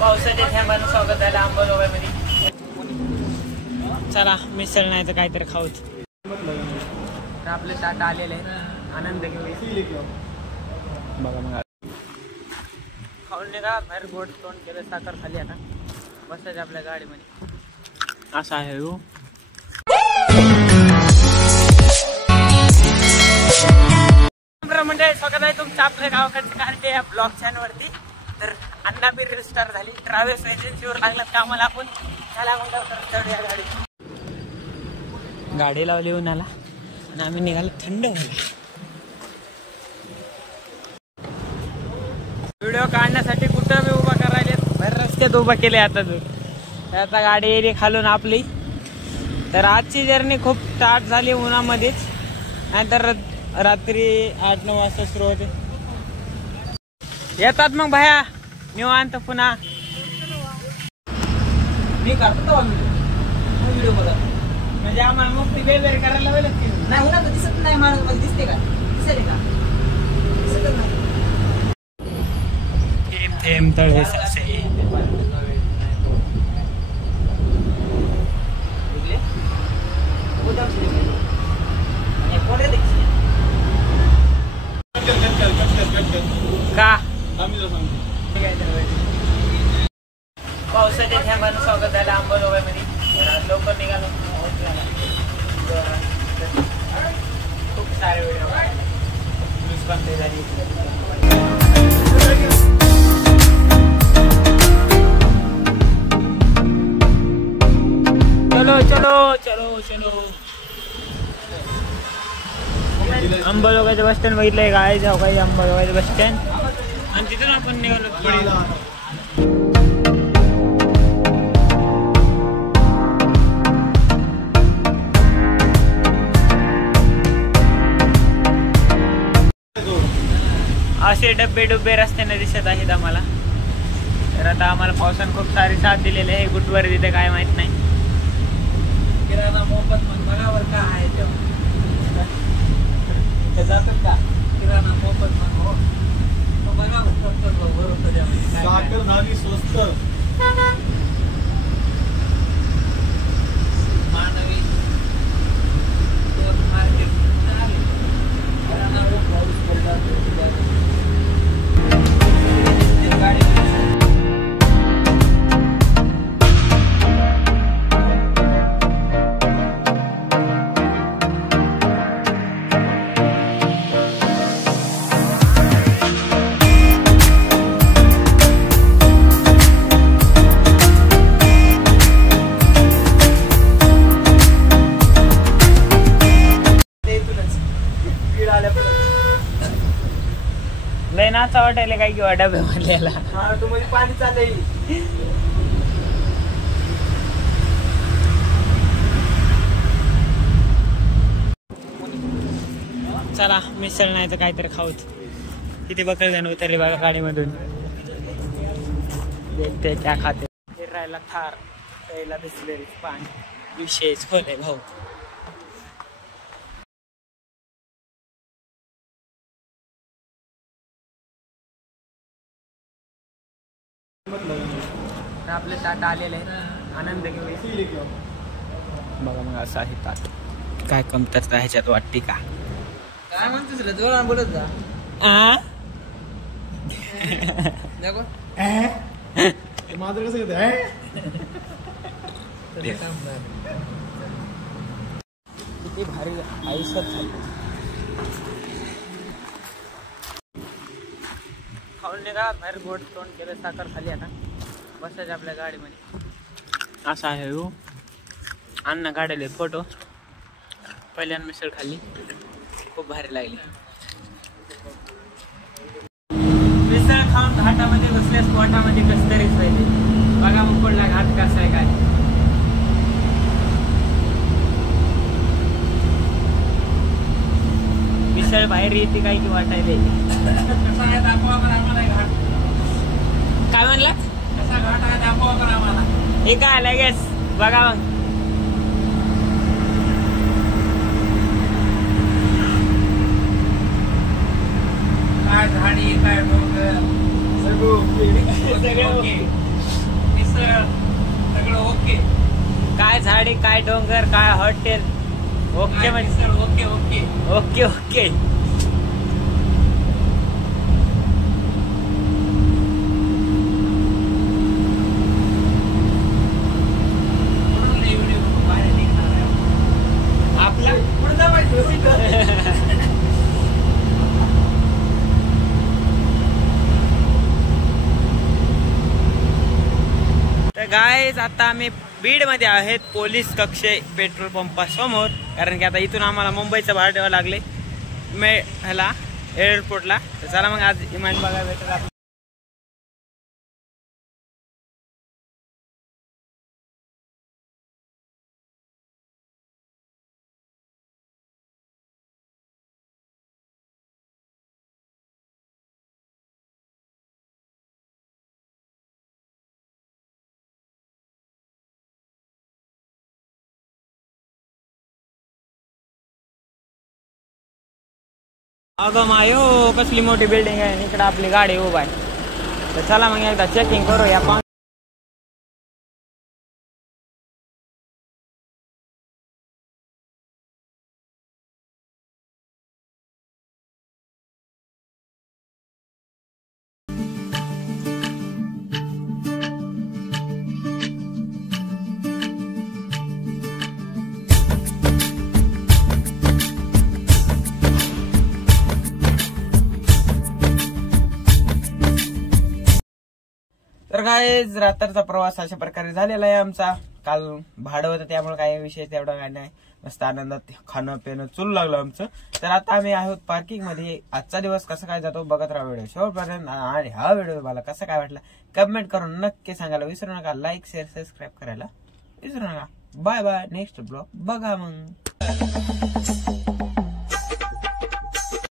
पावसाच्या थेंबानं स्वागत झालं अंबाजोगाईमध्ये. चला मिसळ नाही तर काहीतरी खाऊच. तर आपले ताट आलेले आहे, आनंद घेऊया. बघा मग खाऊन निघा, बाहेर गोड तोंड केलं, साखर खाली. आता बसायचं आपल्या गाडीमध्ये. असं आहे हो. म्हणजे स्वागत आहे तुमचं आपल्या गावाकडच्या कारटे या ब्लॉग चॅनलवरती. तर अण्णा बी रिस्टार झाली, ट्रॅव्हल्स एजन्सीवर लागला कामाला. आपण त्याला म्हणलं तर चढूया गाडी. गाडी लावली उन्हाला आणि आम्ही निघालो थंड व्हायला. व्हिडिओ काढण्यासाठी कुठं बी उभा करायले, बाहेर रस्त्यात उभा केले. आता गाडी एरी खालून आपली. तर आजची जर्नी खूप स्टार्ट झाली उन्हामध्येच, नाहीतर रात्री 8-9 वाजता सुरू होते. येतात मग भाया निवांत पुन्हा. मी करतो व्हिडिओ बघा, म्हणजे आम्हाला मुक्ती वेगवेगळे करायला वेळ लागते. नाही उन्हात दिसत नाही माणूस, मला दिसते का? दिसते का? दिसतच नाही. थेंब थेंब तळे साचे. का पावसाच्या थेंबानं स्वागत झालं अंबाजोगाईमध्ये. लवकर निघालो, खूप सारे व्हिडिओ झाली. चलो चलो चलो चलो. अंबाजोगाईचं बस स्टँड बघितलंय काय? जाऊ काय अंबाजोगाईचं बस स्टँड, आणि तिथून आपण निघालो पुढे. असे डब्बे रस्त्याने दिसत आहेत आम्हाला. तर आता आम्हाला पावसानं खूप सारी साथ दिलेली आहे. गुटवर तिथे काय माहित नाही. किराणा मोफत मग बघावर का आहे जातात का? किराणा मोफत मग हो बघावर साखर झाली स्वस्त. मानवी मार्केट किराणा पाऊस पडला गाडी. लय नाचा वाटायला काय किंवा डबे म्हणलेला. हा तू मध्ये पाणी चाललंय. चला मिसळ नाही तर काहीतरी खाऊच. किती बकल जण उतरली बघा गाडीमधून. देखते क्या खाते. फिरायला थार, प्यायला बिसलेरी पाणी. विशेष खोले भाऊ. आपले ताट आलेले आहे, आनंद घेऊया. बघा मग असं आहे ताट. काय कमतरता ह्याच्यात वाटते का? काय म्हणतोस रे? जोरात बोलत जा. माझं कसं किती भारी आयुष्यात झालं. खाऊन निघा, बाहेर गोड तोंड केलं, साखर खाली. आता बसायचं आपल्या गाडीमध्ये. असं आहे हो. अण्णा काढले फोटो. पहिल्यांदा मिसळ खाल्ली, खूप भारी लागली. मिसळ खाऊन घाटामध्ये बसल्यास पोटामध्ये कसं तरीच पाहिजे. बघा मग पुढला घाट कसा आहे काय. मिसळ बाहेर येते काय की वाटायला येते. काय म्हणला? कसा घाट आहे दाखवा करा आम्हाला. हे काय लगेच बघा मग. काय झाडी काय डोंगर सगळं सगळं ओके. काय झाडी, काय डोंगर, काय हॉटेल, ओके म्हणजे ओके ओके ओके ओके. आपला तर गाईज आता आम्ही बीड मध्ये आहेत, पोलीस कक्षे पेट्रोल पंपासमोर. कारण की आता इथून आम्हाला मुंबईचं भाडं द्यावं लागले ह्याला एअरपोर्टला. तर चला मग आज विमान बघायला भेटत. अगं मायो कसली मोठी बिल्डिंग आहे, इकडे आपली गाडी उभा आहे. तर चला मग एकदा चेकिंग करूया. तर काय रात्रीचा प्रवास अशा प्रकारे झालेला आहे आमचा. काल भाडं होतं त्यामुळे काही विषय तेवढा काय नाही, मस्त आनंदात खाणं पिणं चलू लागलं आमचं. तर आता आम्ही आहोत पार्किंग मध्ये. आजचा दिवस कसा काय जातो बघत राहा व्हिडिओ शेवटपर्यंत. आणि हा व्हिडिओ मला कसा काय वाटला कमेंट करून नक्की सांगायला विसरू नका. लाईक शेअर सबस्क्राईब करायला विसरू नका. Bye bye. नेक्स्ट ब्लॉग बघा मग.